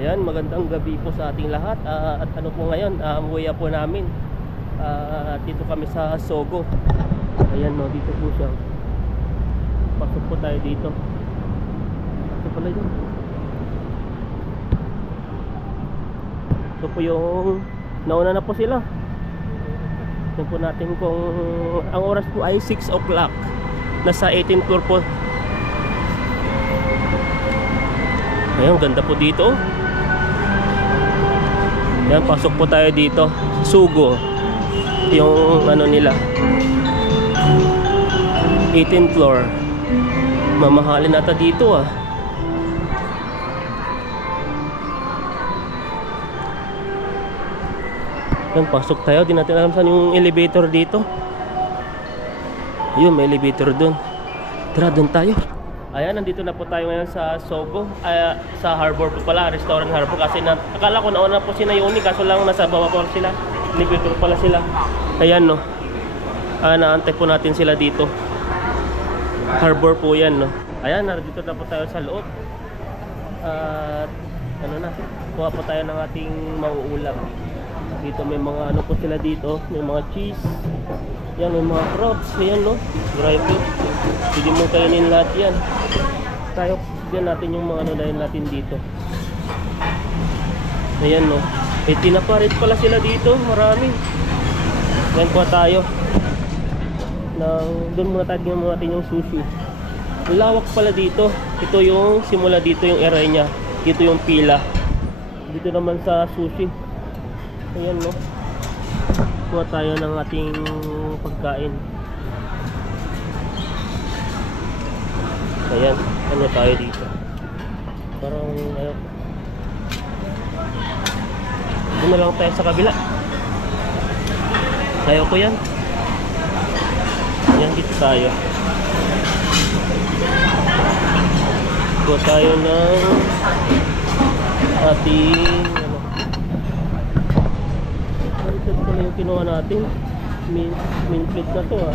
Ayan, magandang gabi po sa ating lahat. At ano po ngayon, umuwi po namin. Dito kami sa Sogo. Ayan, no, dito po siya. Pasok po tayo dito. Ito pala yun. Ito po yung nauna na po sila. Tignan po natin kung ang oras po ay 6 o'clock. Nasa 18th floor po. Ayan, ganda po dito. Ayan, pasok po tayo dito. Sugo. Yung ano nila, 18th floor. Mamahalin nata dito ah. Ayan, pasok tayo. Di natin alam saan yung elevator dito. Ayun, may elevator dun. Tara, dun tayo. Ayan, nandito na po tayo ngayon sa Sogo. Sa Harbor po pala, Restaurant Harbor. Kasi akala ko nauna po si Naomi, kaso lang nasa baba po sila. Elevator pala sila. Ayan, no. Naantay po natin sila dito. Harbor po yan, no. Ayan, nandito na po tayo sa loob. At ano na, kuha po tayo ng ating mauulam. Dito may mga ano po sila dito. May mga cheese. Yan, may mga crabs. Ayan, no. Grabe. Hindi mo kainin lahat yan. Tayo, yan natin yung mga ano na natin dito. Ayan, no. May tinaparit pala sila dito. Marami. Yan po tayo. Doon muna tayo natin yung sushi. Lawak pala dito. Ito yung simula dito yung area niya. Dito yung pila. Dito naman sa sushi. Ayan, no. Kuha tayo ng ating pagkain. Ayan, ano tayo dito? Parang ayun. Doon na lang tayo sa kabila. Tayo ko yan. Ayan, dito tayo. Kuha tayo ng ating ito pala yung kinuha natin. Main plate na to ah.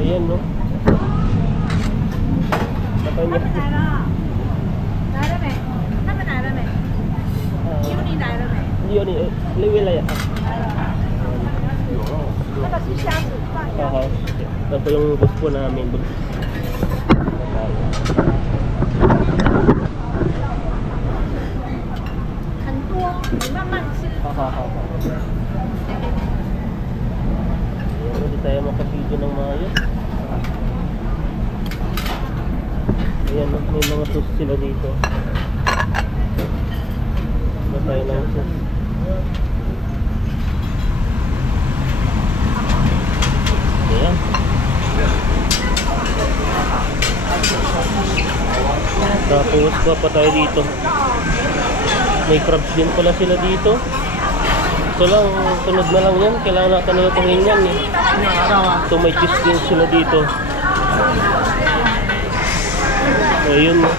Ayan, no. Saka niya. Ito po yung bus po namin. Hindi tayo makapidyo ng mga yun. Ayan, may mga sus sila dito. Ba tayo ng sus. Ayan. Tapos pa tayo dito. May crabs din pala sila dito. Ito lang, sunod na lang yan. Kailangan natin na tingin yan eh. Ito may cheese din sila dito. Ayun, no.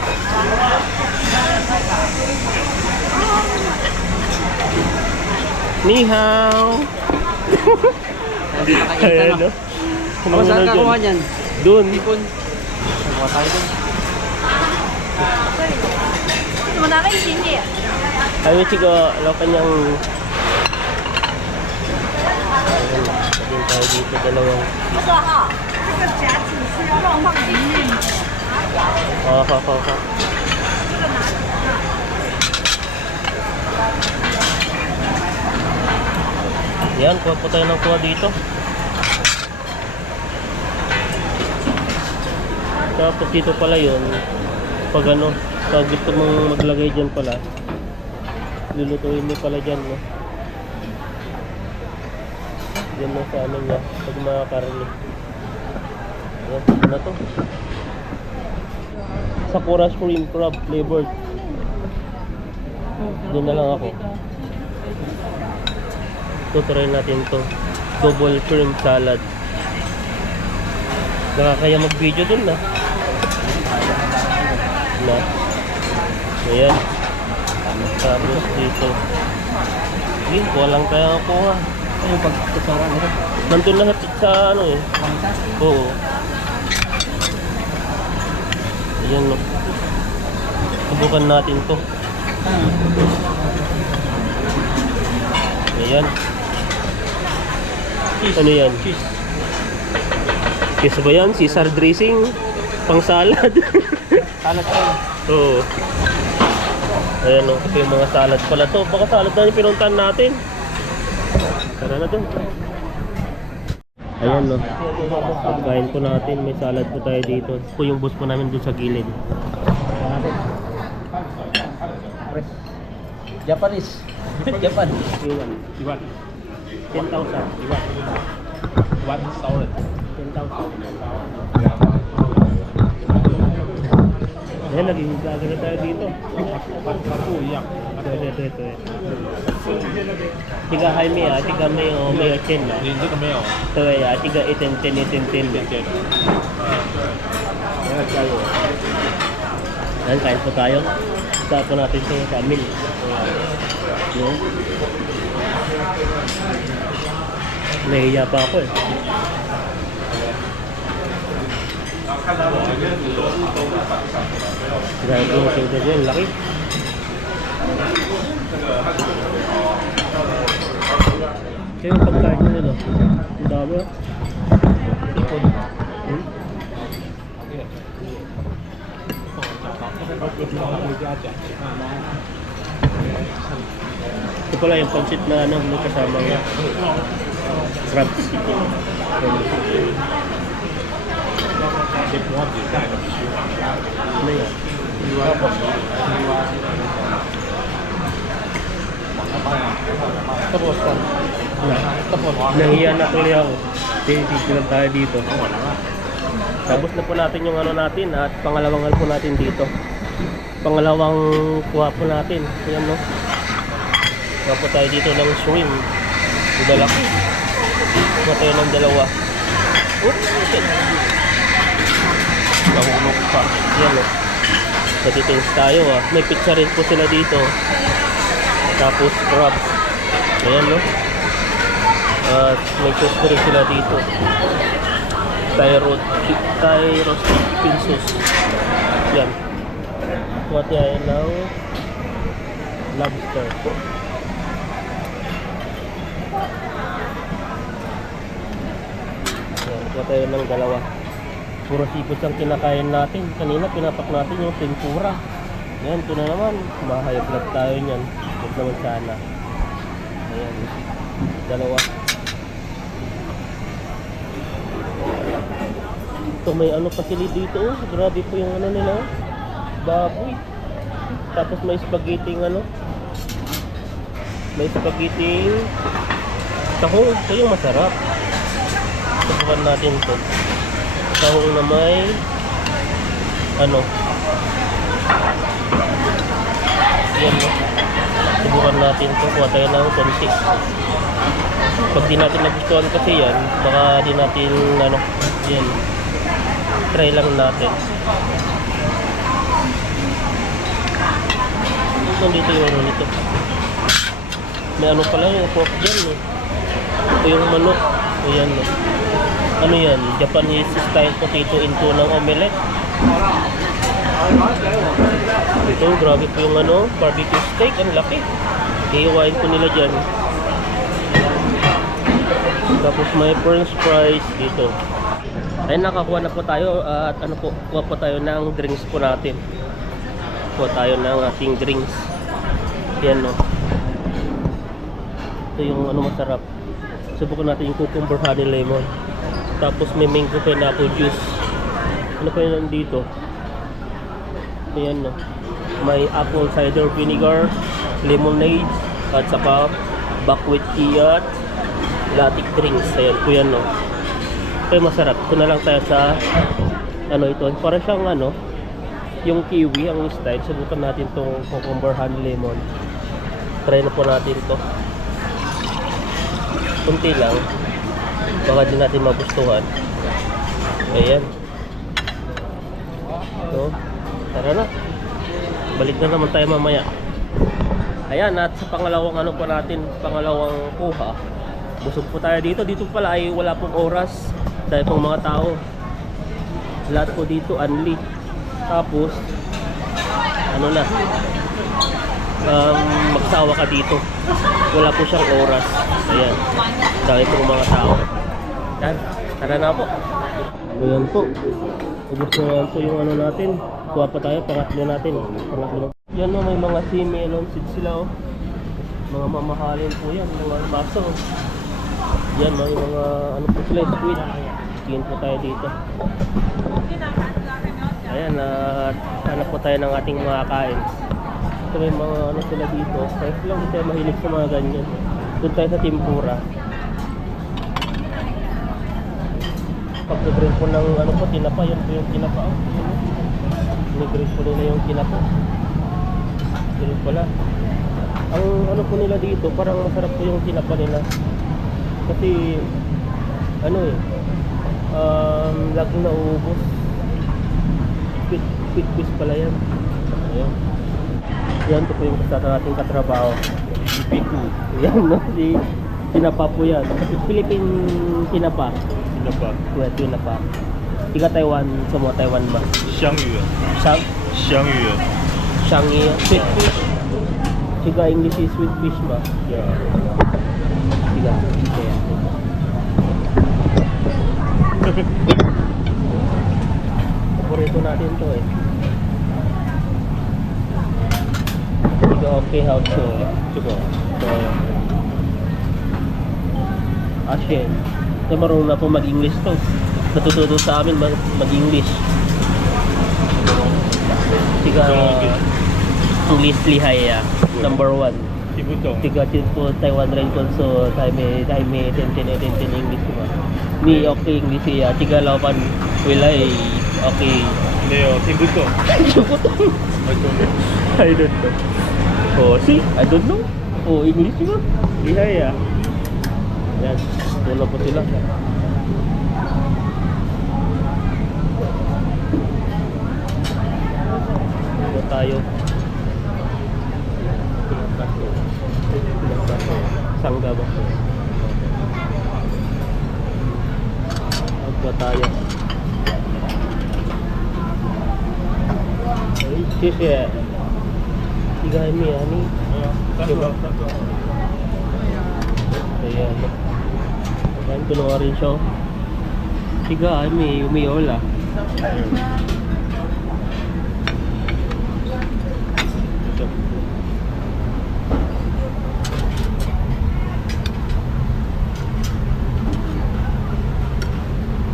Ni hao. Ayan, no. Saan ka kuha dyan? Doon. Ipon. Kuha tayo doon. Ayaw siya, alaw kanyang. Sabihin tayo dito dalawang. Yan, kuha po tayo ng kuha dito. Tapos dito pala yun. Pag ano, pag gusto mong maglagay dyan pala, lulutuin mo pala dyan, no? Yan mo sa ano niya, pag mga karne. Yan, ano na to? Sakura shrimp crab flavored. Doon na lang ako. So, try natin to. Double shrimp salad. Baka kaya mag-video dun na. Ayan. Tapos dito. Sige, kuha lang tayo kuha. Yung pagkasara nito. Nandun lahat sa ano eh. Oo. Ayan, no. Subukan natin to. Ayan. Ano yan? Cheese. Cheese ba yan? Caesar dressing? Pang salad. Salad ko. Oo. Ayan o, ito yung mga salad pala to. Baka salad na yung pinuntahan natin. Tara na to. Ayan no. Pagkain po natin, may salad po tayo dito. Ito yung bus po namin dun sa gilid. Japanese. Japan. Iwan. 10,000. Iwan. 10,000. 10,000. Ayan, naging vlogger na tayo dito. Ito. Tiga Jaime tiga Mayo, Mayo Chen na. Ito tiga Itin. Ayan, kain po tayo. Saan po natin sa amin. No? Nahiya pa ako eh. Dahil yung shoulder niya, laki. Kaya yung pagkain nyo nila, ang dami ah. Sipon. Ito pala yung pancit na ano, may kasama ng crabs. Ano yan? Tapos pa. Nahiya na tuloy ako. Titignan tayo dito. Tapos na po natin yung ano natin at pangalawang po natin dito. Pangalawang kuha po natin. Ayan no. Kuha po tayo dito ng shrimp. Dalaki. Kuha tayo ng dalawa. Oops! Shit! Nahulog pa. Ayan no. Sa details tayo ah. May pizza rin po sila dito. Tapos crabs. Ayan no. At may sauce rin sila dito. Thai roasted pinsos. Yan. Kuha tayo ng lobster. Yan. Kuha tayo ng dalawa. Puro sipos ang kinakain natin. Kanina pinapak natin yung tempura. Yan. Ito na naman. Mahayag lang tayo nyan. Huwag naman sana. Ayan. Dalawa. Ito may ano pa sila dito oh. Grabe po yung ano nila oh. Baboy. Tapos may spaghetti ano. May spaghetti tahong. Ito yung masarap. Subukan natin ito. Tahong na may ano. Yan no. Subukan natin ito. Kuha tayo ng konti. Pag di natin nagustuhan kasi yan, baka di natin ano. Yan. Try lang natin. Nandito yung ano nito. May ano pala yung pork dyan eh. Ito yung manok. Ayan no. Ano yan? Japanese style potato into ng omelette. Ito, grabe po yung ano, barbecue steak. Ang laki. Iiwain ko nila dyan. Tapos may french fries dito. Ayun, nakakuha na po tayo at ano po, kuha po tayo ng drinks po natin. Kuha tayo ng ating drinks. Yan no. Ito yung ano masarap. Subukan natin yung cucumber honey lemon. Tapos may mango pineapple juice. Ano pa yun nandito? Ayan no. May apple cider vinegar, lemonade, at saka buckwheat tea at latic drinks. Ayan po yan no. Pero masarap. Ito na lang tayo sa ano ito. Para siyang ano, yung kiwi ang style. Subukan natin itong cucumber honey lemon. Try na po natin ito. Kunti lang. Baka din natin magustuhan. Ayan. Ito. Tara na. Balik na naman tayo mamaya. Ayan. At sa pangalawang ano po natin, pangalawang kuha. Busog po tayo dito. Dito pala ay wala pong oras. Dahil pong mga tao. Lahat po dito unli. Tapos ano na, magsawa ka dito. Wala po siyang oras. Ayan, dami pong mga tao. Yan, tara na po. Ayan po. Ubus na yan po yung ano natin. Kuha pa tayo, pangatlo natin. Pangatlo. Yan o, may mga si-melon seeds sila o. Mga mamahalin po yan, mga baso. Yan, may mga ano po sila, squid. Tingin po tayo dito. Ayan, hanap po tayo ng ating mga kain. Ito may mga ano sila dito. Kahit lang hindi tayo mahilig sa mga ganyan. Doon tayo sa tempura. Pag-green po ng ano po, tinapa. Yun po yung tinapa. Ni-green po nila yung tinapa. Green pala. Ang ano po nila dito, parang masarap po yung tinapa nila. Kasi ano eh, laging nauubos. Quick fish pala yan. Ayan. Yan po yung kasama nating katrabaho. Si Piku. Yan no, si tinapa po yan. Kasi Philippine tinapa. Tinapa. Kuya, tinapa. Tiga Taiwan, semua Taiwan ba? 香鱼， Shang? 香鱼， Shangi. Sweet fish. Tiga English is sweet fish ba? yeah. Tiga. Kaya. Paborito natin to eh. Tiga okay how to. 这个 Ashen. So marunong na po mag-English to. Natututo sa amin mag-English. Tiga English lihaya. Number 1. 听不懂。 Tiga po Taiwan rin konso. Taime tenten English mo. Ni okay English ya. Tiga lawan wilay okay. 没有，听不懂。 I don't know. Oh, see? I don't know. Oh, English mo. Lihaya. Yan. Tulo po sila. Ito tayo. Sangga ba? Ito tayo. Ay, sisi. Tiga ini ya nih. Coba. Ayan. Ayan, tulungan rin siya. Tiga ini umiola. Ito.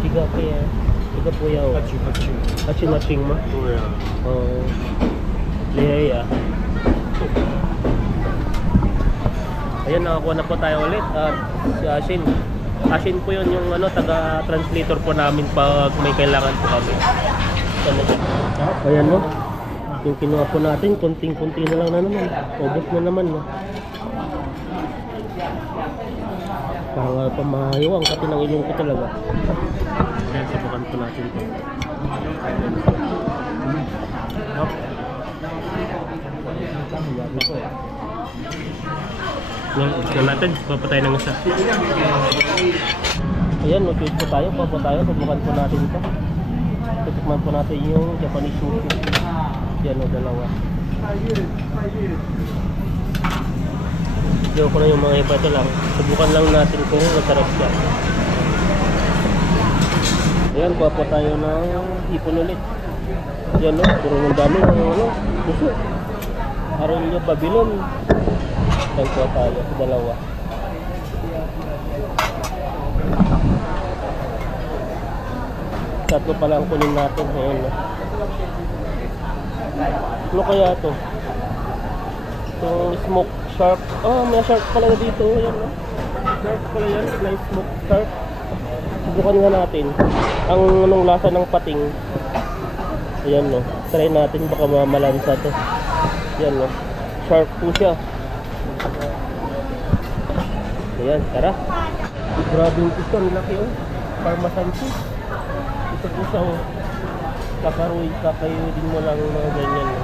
Tiga pa yan. Tiga po yaw. 他去，他去。 Aching-aching mo. 对啊。 Oh. Lihaya. Ayan, nakakuha na po tayo ulit. Si Ashin. Ashin po yun yung ano, taga-translator po namin pag may kailangan po kami. Ayan no. Yung kinuha po natin, konting-konti na lang na naman. Ubos na naman no. Parang pamahiwang kasi ng ilong ko talaga. Ayan, sabakan po natin ito. Yan natin, papatay ng isa. Ayan, mag-choose po tayo, pabukan po natin ito. Tutukman po natin yung Japanese sushi. Yan o, dalawa. Diyo ko na yung mga iba ito lang. Subukan lang natin kung masarap siya. Ayan, kuha po tayo ng hipon ulit. Yan o, puro ng dami ng ano, puso. Aron niya Babylon. Ayan, kuha tayo sa dalawa. Tatlo pa lang kunin natin. Ayan o. Ano kaya ito? Itong smoke shark. Oh, may shark pala dito. Ayan o. Shark pala yan. May smoke shark. Subukan nga natin. Ang anong lasa ng pating. Ayan no. Try natin baka mamalansa to. Ayan no. Shark po siya. Ayan, tara. Grabe yung ito. Ang laki oh. Parmesan cheese. Ito po siya oh. Kakayudin mo lang mga ganyan no.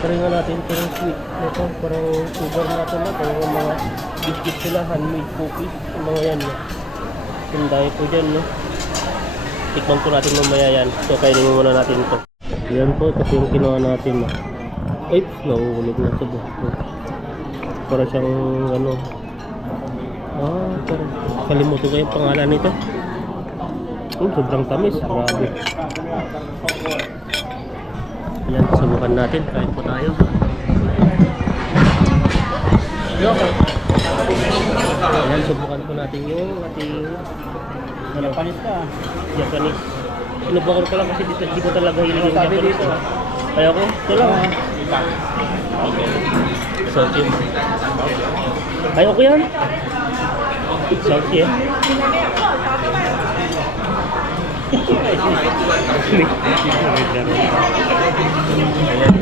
Try nga natin ito yung sweet. Ito parang sugar natin na. Parang mga biscuit sila. Handmade cookies. Mga yan no. Tindahe po dyan no. Tikman po natin mamaya yan. So, kainin muna natin ito. Yan po, ito yung kinuha natin. Ay, nahuhulog na ito. Para siyang ano. Parang kalimutan ko yung pangalan nito. Sobrang tamis. Grabe. Yan, subukan natin. Kain po tayo. Ayan, subukan po natin yung ating Japanese ka. Japanese. Sinubukan ko lang kasi di ko talaga hilig yung Japanese. Kaya ko, ito lang. Salty. Ayoko yan. Salty eh. Ayan.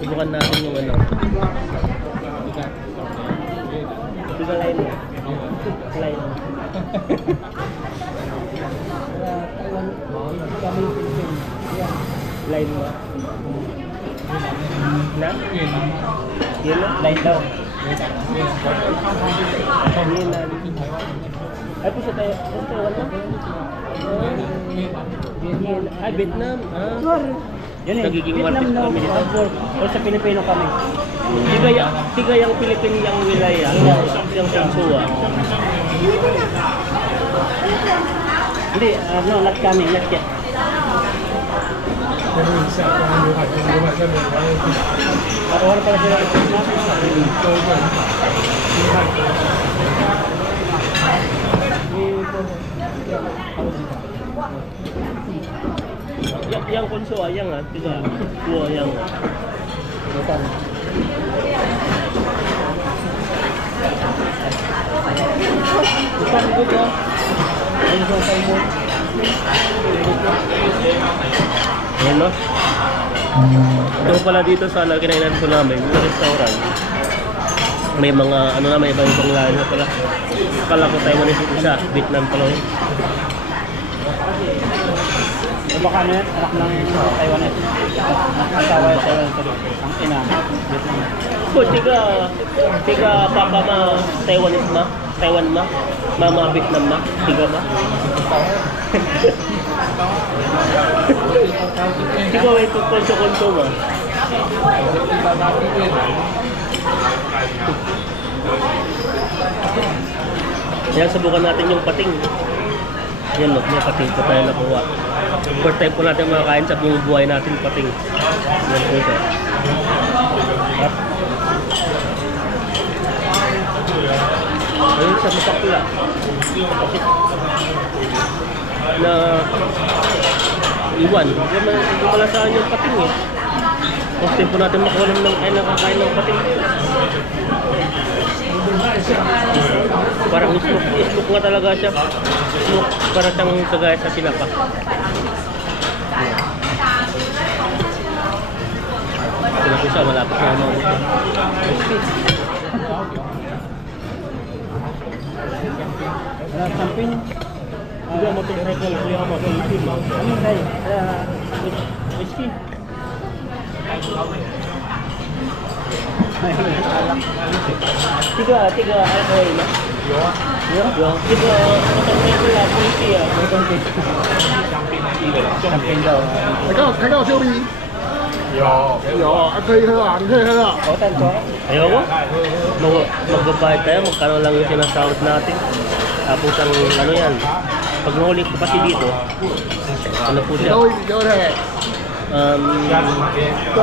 Subukan natin yung ano. Tiga line. Line. Line mo. Na? Yun na? Line daw. Yun na. Ay po sa tayo. Taiwan na? Ay, Vietnam. Yun eh. Nagiging market kami dito. O sa Pilipino kami. Tiga yung Pilipin yung wilaya. Yung Sansua. Hindi, no, not kami, not yet. Wala pala sila. Yang Sansua, yang tiga. Dua yang. Bukan. Bukan juga. Ayun sa tayo. Ayan no? Ito pala dito sa kinainan ko namin, sa restaurant. May mga ano na, may ibang lahi na pala. Kala ko Taiwanese isa, Vietnam pala yun. Baka ano yan, anak lang yung Taiwanese. Asawa yung Taiwanese. Ang ina, Vietnam. So, tiga papa ma Taiwanese ma? Taiwan ma? Mama Vietnam ma? Tiga ma? Tiga may konso-konso ma? Ayan, subukan natin yung pating. Yan no, may pating po tayo nakuha. First time po natin makakain sa buong buhay natin pating. Yan po siya. At ayun sa masakla. Na iwan. Hindi malasaan yung pating eh. First time po natin makuha ng nakakain ng pating. Parang smoke nga talaga siya. Smoke, parang siyang kagaya sa sinapa. Sinapa siya, malapit na mga Samping. Hindi mo itong rekal, kuya mo, sa YouTube. Ano tayo? Whiskey. Tiga alcohol na. Yung tiga matangkay ko lang, pulisi ah. Samping daw. 还有修理？可以喝啊，你可以喝啊。 Hotel ko. Ayoko. Magbabayad tayo, magkano lang yung sinasahod natin. Tapos ang ano yan, pag nahuli ko kasi dito, ano po siya? 交一笔交代，这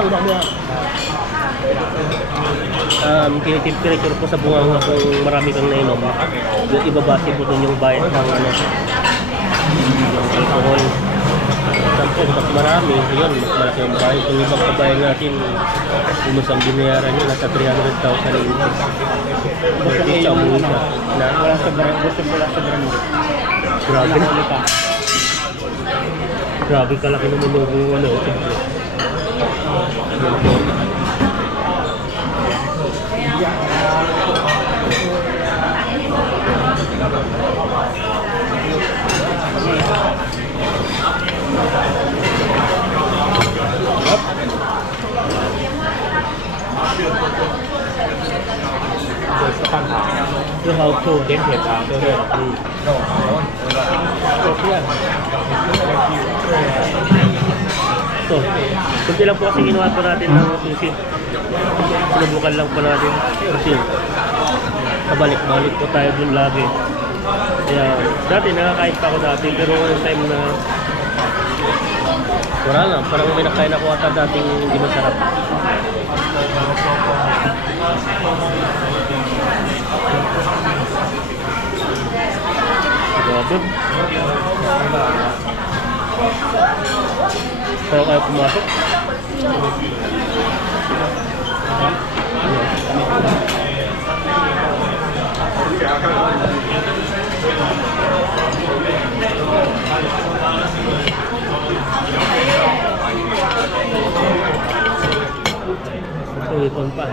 里旁边。 Tinitemperature po sa bunganga kung marami kang nainom. Yung ibabase po dun yung bayad ng ano, yung alcohol. Sampo, mas marami, yun, mas malaki ang bayad. Kung ibang kabayan natin, kung ang binayaran nyo, nasa 300,000 na ito. Kasi siya umuwi ka. Na, Wala sa barang. Gusto mo lang sa barang. grabe. Nahuli ka. Grabe kalaki naman yung ano, siyempre. Yan po. Cái hộp chua đến thiệt à, tôi đây. Ok. Yan. So, kunti lang po kasi ginawa po natin ng sushi. Sinubukan lang po natin. Kasi pabalik-balik po tayo dun lagi. Kaya dati nakakain pa ako dati pero yung time na wala lang, parang may nakain ako ata dating hindi masarap. Grabe. Kaya kayo pumasok. Ipon pa.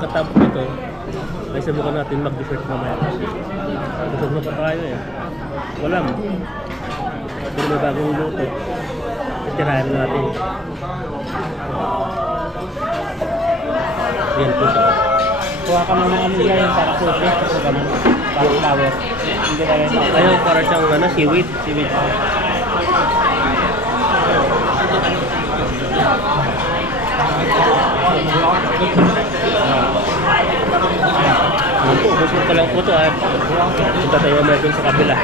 Katapos nito, ay subukan natin mag-dessert mamaya. Busog na pa tayo eh. Wala mo. Pero may bagong luto. Itirahan natin. Yan po siya. Kuha ka ng mga nila yung para sushi. So, ganun. Para flower. Hindi na rin. Ayaw para siyang ano, seaweed. Seaweed. Busog pa lang po ito at punta tayo naman dun sa kabila.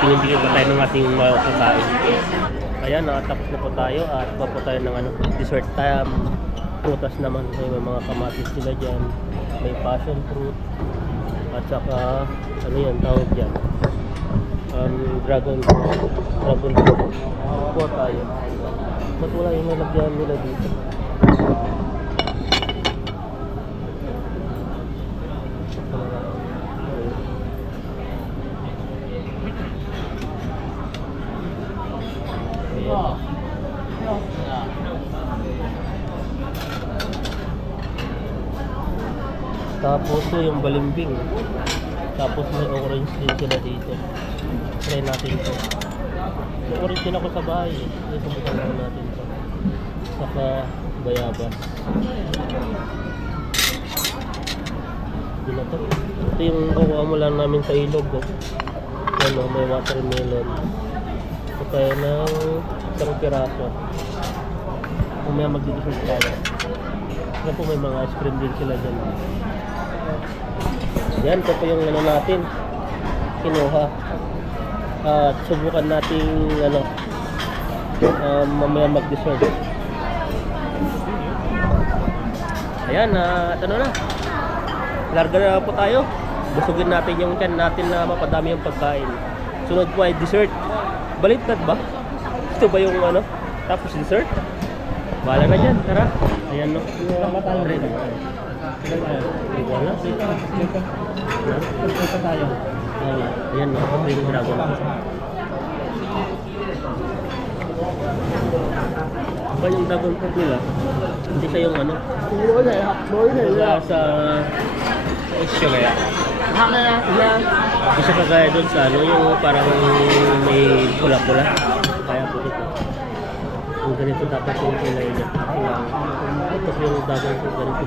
Tingin-tingin pa tayo ng ating kakain. Ayan, nakatapos na po tayo at pa po tayo ng ano, dessert time. Prutas naman. May mga kamatis sila dyan. May passion fruit. At saka, ano yan, tawag dyan. Dragon fruit. Po tayo. Ba't wala yung nalagyan nila dito? Tapos yung balimbing. Tapos may orange din sila dito. Try natin ito. May orange din ako sa bahay. Subukan lang natin ito. Saka bayabas. Ito. Ito yung kukuha mo lang namin sa ilog. Ano, may watermelon. Ito tayo ng isang piraso. Kumaya magdidesert tayo. Yan po may mga ice cream din sila dyan. Yan, ito po yung ano natin. Kinuha. At subukan natin ano, mamaya mag-dessert. Ayan, ano na. Larga na po tayo. Busugin natin yung tiyan natin na mapadami yung pagkain. Sunod po ay dessert. Baliktad ba? Ito ba yung ano? Tapos dessert? Bahala na dyan, tara. Ayan no. Ready. Wala. Ito tayo. Ayan no. Ito yung dragon. Ba yung dragon fruit nila? Hindi siya yung ano? Mỗi này học mỗi này Wala là sa... Siya kaya? hàng này là Hindi siya kagaya doon sa ano, yung parang may pula-pula. Kaya po dito. Yung ganito dapat yung kulay niya. Ito yung dragon fruit ganito.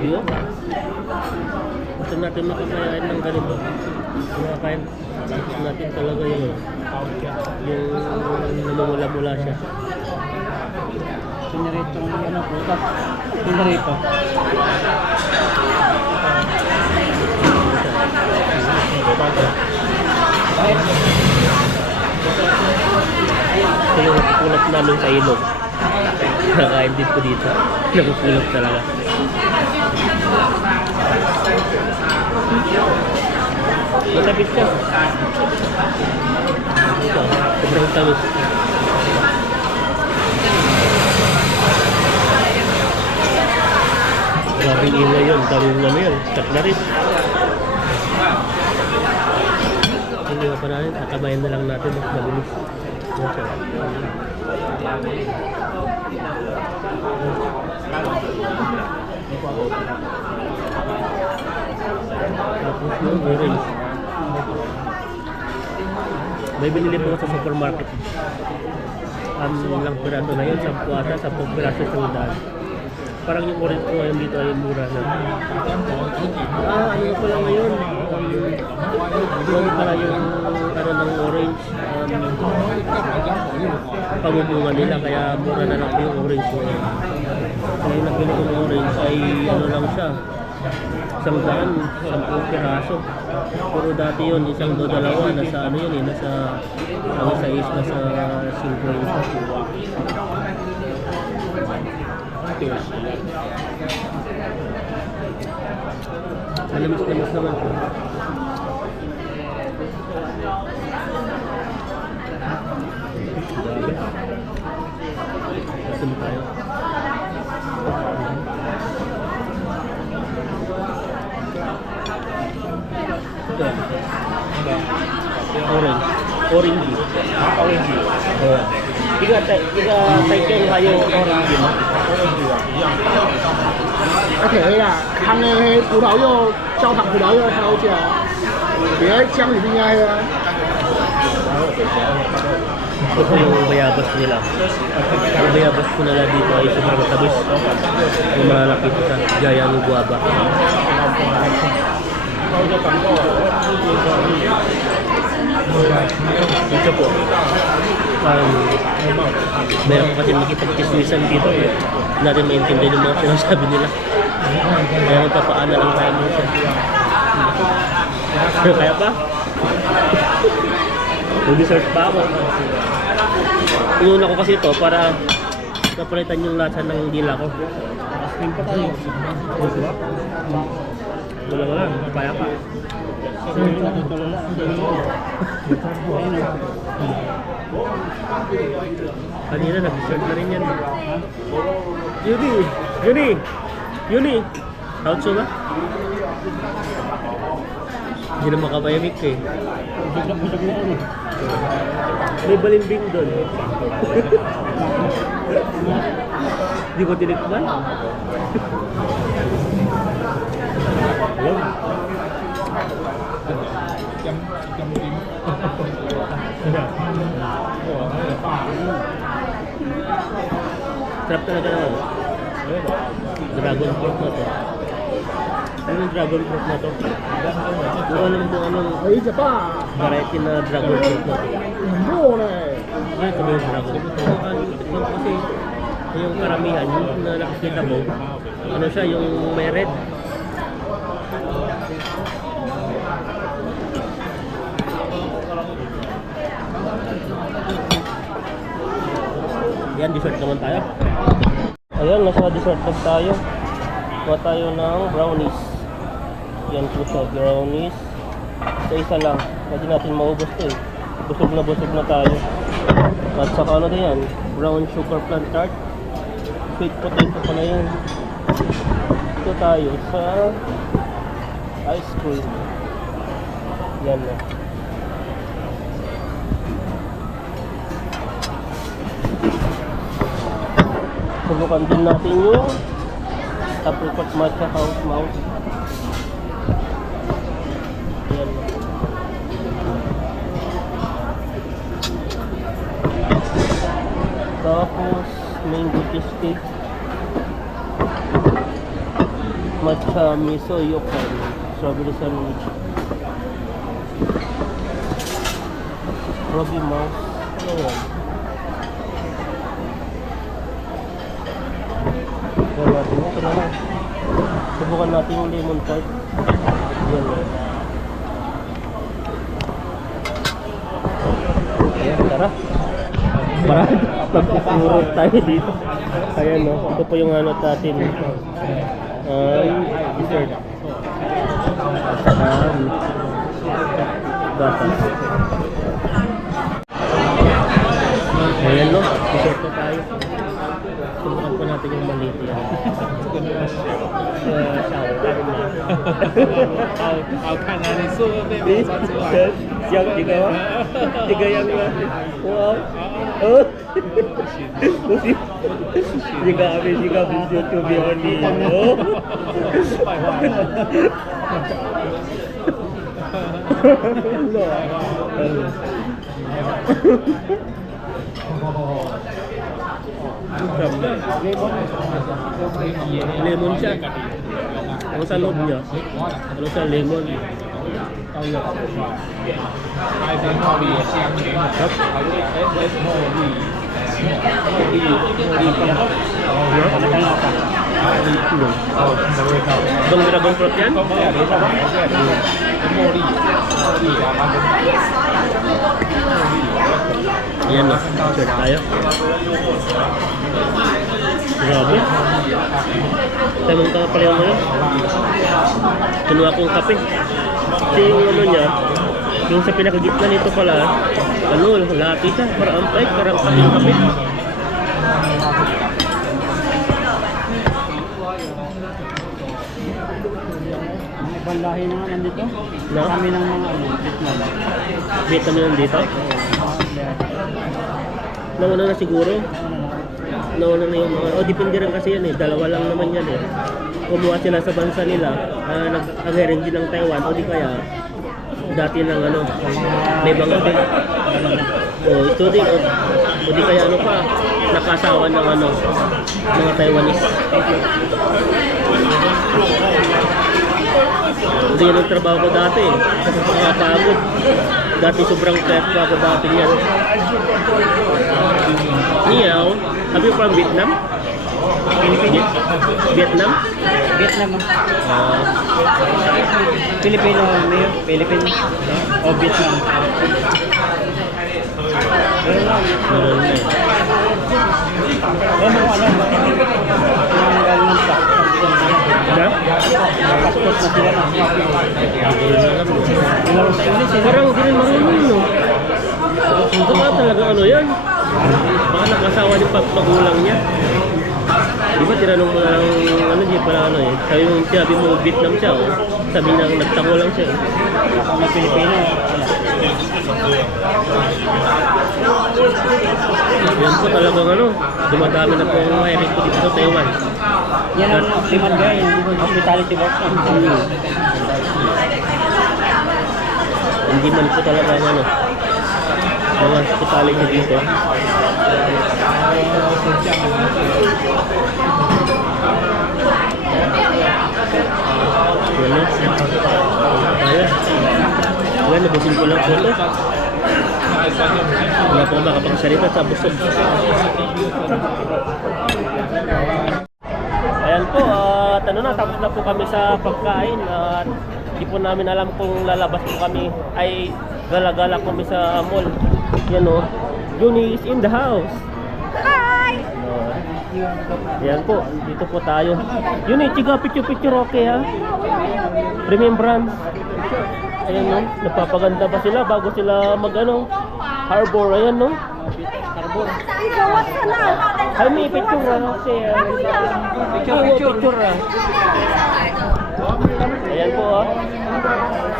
Ayun. Gusto natin makakayain ng ganito. Makakain natin talaga yung namumula-mula siya. Pinarito ng ano, prutas. Pinarito. Ito yung nakukulap namin sa ilog. Nakakain din ko dito. Nakukulap talaga. Matapit siya. Ito, sobrang tamis. Grabing ingay yun. Daming ano yun. Start na rin. Hindi pa natin. Kakabayan na lang natin. Mas mabilis. Yan siya. May binili po sa supermarket. Lang piraso na yun, 10 ata, 10 piraso sa daan. Parang yung orange ko ngayon dito ay mura na. Ano pala ngayon? Yung pala yung ano ng orange, pamubunga nila kaya mura na lang yung orange ngayon. Kaya yung nabili ko ng orange ay ano lang siya, 100, 10 piraso. Pero dati yun, isang dalawa, nasa ano yun eh, nasa ang isa is nasa 50. Malamis-lamis naman po. Asin tayo. Ito. Orange. Orange. Orange. Tiga taikeng hayo orange. OK 啦，烘的迄葡萄柚、焦糖葡萄柚超好食，别姜里面遐啊。 Ito yung bayabas nila. Ang bayabas ko nila dito ay sobrang matabis. Yung malalaki ito sa gaya ng guava. Ito po. Meron ko kasi makipag-kismisan dito. Natin maintindihan yung mga sinasabi nila. Kaya magpapaana lang tayo minsan. Kaya pa? Mag-dessert pa ako. Inuna ko kasi ito para napalitan yung lasa ng dila ko. Asking pa tayo. Wala. Kaya pa. Kanina nag-dessert na rin yan. Yuni! Taucho ba? Hindi na makabayamik eh. May balimbing doon. Di ko tinikman. Sarap talaga naman. Dragon fruit na to. Ano yung dragon fruit na to? Yung alam mo anong 哎，这爸， variety na dragon fruit na to. 很热呢。 Ay, ito ba yung dragon fruit? Ito kasi yung karamihan yung na nakikita mo, ano siya, yung may red. Yan, dessert naman tayo. Ayan, nasa dessert na tayo. Kuha tayo ng brownies. Yan po siya, brownies. Isa lang. Pwede natin maubos ito eh. Busog na tayo. At saka ano din yan, brown sugar plant tart. Sweet potato pala yan. Ito tayo sa ice cream. Yan na. Subukan din natin yung apricot matcha house mouse. Ayan. Tapos mango cheesecake, matcha miso yokan, strawberry sandwich, Robbie mouse. Ano yan? Ito na lang. Subukan natin yung lemon tart. Yan. Ayan, tara. Magpupurot tayo dito. Ayan no. Ito po yung ano natin. Dessert. Gatas. Ayan no. Dessert na tayo. Subukan po natin yung maliit yan. Tiga yang wow. Oh. Jika habis video to be only. Oh. Lemon siya. Ano sa loob niya? Ano sa lemon?爱的茉莉香柠檬，茉莉，Bang dragon fruit yan? 茉莉啊，Ayan na, short tayo. Grabe. Tamang ka pala yung ano. Kinuha kong kape. Kasi yung ano niya, yung sa pinakagitna nito pala, ano, lati siya. Parang ampay, parang kape. Ibang lahi na nga nandito. No? Kami ng mga Vietnam. Vietnam na nandito. Nauna na siguro. Nauna na yung mga, depende rin kasi yan eh. Dalawa lang naman yan eh. Kumuha sila sa bansa nila, nag-arrange ng Taiwan, o di kaya dati ng ano, may mga din. Ito din, o di kaya ano pa, nakasawa ng ano, mga Taiwanese. Hindi yan ang trabaho ko dati eh. Kasi nakapagod. Dati sobrang kaya ako dati yan. Niyaw, have you from Vietnam? Vietnam? Vietnam. Filipino, mayor. Philippine. O Vietnam. Meron na eh. Ano? Ang galing sa Ha? passport na sila na. Parang hindi rin marunong no? Ito ba talaga ano yan? Baka nakasawa yung magulang niya. Di ba tinanong mo na lang ano di pala ano eh. Sabi yung sinabi mo Vietnam siya oh. Sabi na nagtango lang siya eh. Ako may Pilipino. Yan po talagang ano. Dumadami na po ang mga ko dito sa Taiwan. Yan ang demand guy, yung hospitality workshop. Hindi man po talaga ang ano. Mga hospitality dito. Yan na. Ayan. Ayan, nabusin ko lang po ito. Wala po makapagsalita sa busog. Ayan po, at ano na, tapos na po kami sa pagkain at di po namin alam kung lalabas po kami ay gala-gala kami sa mall. Yan o, Juni is in the house. Hi! Ayan po, dito po tayo. Yun eh, chiga picture-picture okay ha? Remembrance. Ayan no, napapaganda pa sila bago sila mag ano, harbor, ayan no? Harbor. Ay, may picture ha, kasi picture ha. Ayan po ha.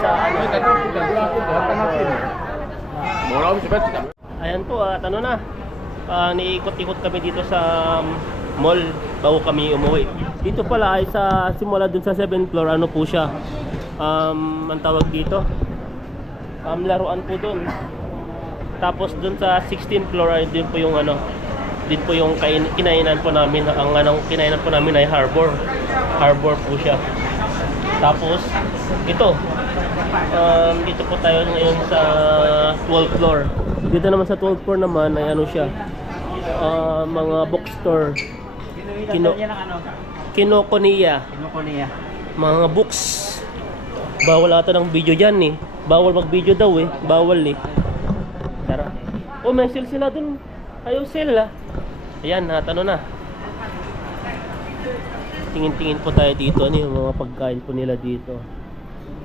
Sa ayan po at ano na, niikot-ikot kami dito sa mall bago kami umuwi. Dito pala ay sa simula dun sa 7th floor, ano po siya, ang tawag dito, laruan po dun. Tapos dun sa 16th floor ay din po yung ano, din po yung kinainan po namin. Ang anong kinainan po namin ay harbor po siya. Tapos ito, dito po tayo ngayon sa 12th floor. Dito naman sa 12th floor naman ay ano siya, mga bookstore. Kinokuniya. Mga books. Bawal ata ng video dyan eh. Bawal mag-video daw eh. Bawal eh. Tara. Oh, may sale sila dun. Ayaw sale ah. Ayan, ano na. Tingin-tingin po tayo dito. Ano yung mga pagkain po nila dito.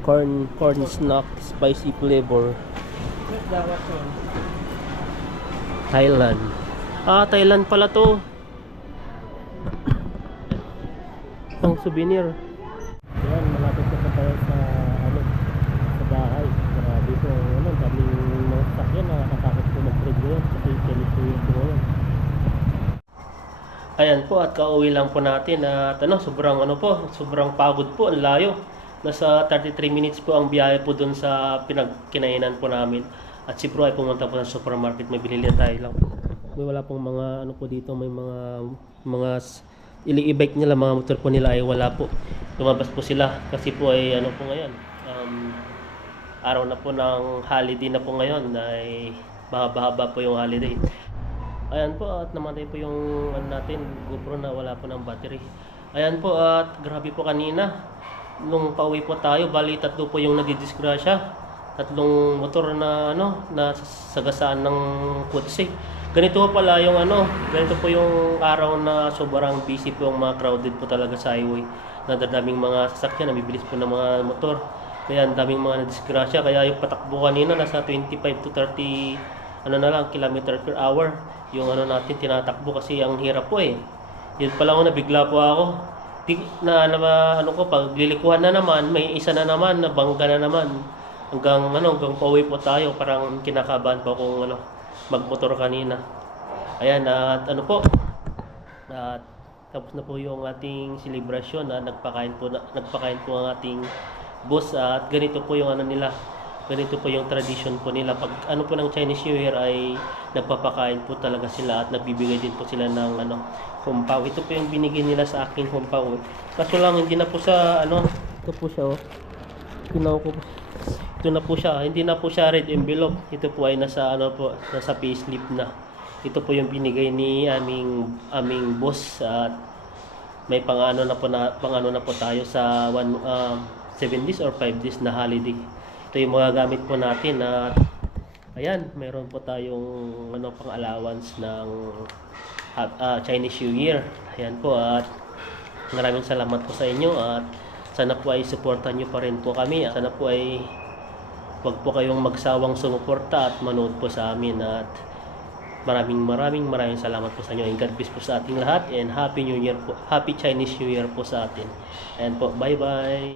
Corn snack, spicy flavor. Thailand. Thailand pala to. Ang souvenir. Ayan, malapit na tayo sa ano, sa bahay. Dito, ano, daming mga sakyan na nakatakot po mag-trade ngayon kasi tennis po ngayon. Ayan po, at kauwi lang po natin at ano, sobrang pagod po, ang layo. Nasa 33 minutes po ang biyahe po dun sa pinagkinainan po namin. At si bro ay pumunta po sa supermarket, may binili tayo lang. May wala pong mga ano po dito, may ili-e-bike nila, mga motor po nila ay wala po. Lumabas po sila kasi po ay ano po ngayon. Araw na po ng holiday na po ngayon, ay bahaba po yung holiday. Ayan po, at namatay po yung ano natin, GoPro na wala po ng battery. Ayan po, at grabe po kanina nung pauwi po tayo, bali 3 po yung nadidisgrasya. 3 motor na ano, na sagasaan ng kotse. Ganito po pala yung ano, ganito po yung araw na sobrang busy po, yung mga crowded po talaga sa highway. Nadadaming mga sasakyan, nabibilis po ng mga motor. Kaya ang daming mga nadisgrasya, kaya yung patakbo kanina nasa 25 to 30 ano na lang, kilometer per hour. Yung ano natin tinatakbo kasi ang hirap po eh. Yun pala ako, nabigla po ako. Ano ko, pag lilikuhan na naman, may isa na naman, nabangga na naman. Hanggang pauwi po tayo, parang kinakabahan po kung magmotor kanina. Ayan, at ano po, at tapos na po yung ating celebration, nagpakain po ang ating boss, at ganito po yung ganito po yung tradition po nila. Pag ano po ng Chinese New Year ay nagpapakain po talaga sila, at nagbibigay din po sila ng humpaw. Ito po yung binigay nila sa aking humpaw. Kaso lang hindi na po sa ito po siya ito na po siya, hindi na po siya red envelope. Ito po ay nasa payslip na. Ito po yung binigay ni aming boss, at may pang-ano na po tayo sa 7 days or 5 days na holiday. Ito yung mga gamit po natin, at ayan, meron po tayong pang allowance ng Chinese New Year. Ayan po, at maraming salamat po sa inyo, at sana po ay suportahan nyo pa rin po kami. Sana po ay wag po kayong magsawang sumuporta at manood po sa amin, at maraming salamat po sa inyo, and God bless po sa ating lahat, and Happy New Year po, Happy Chinese New Year po sa atin. Ayan po, bye bye.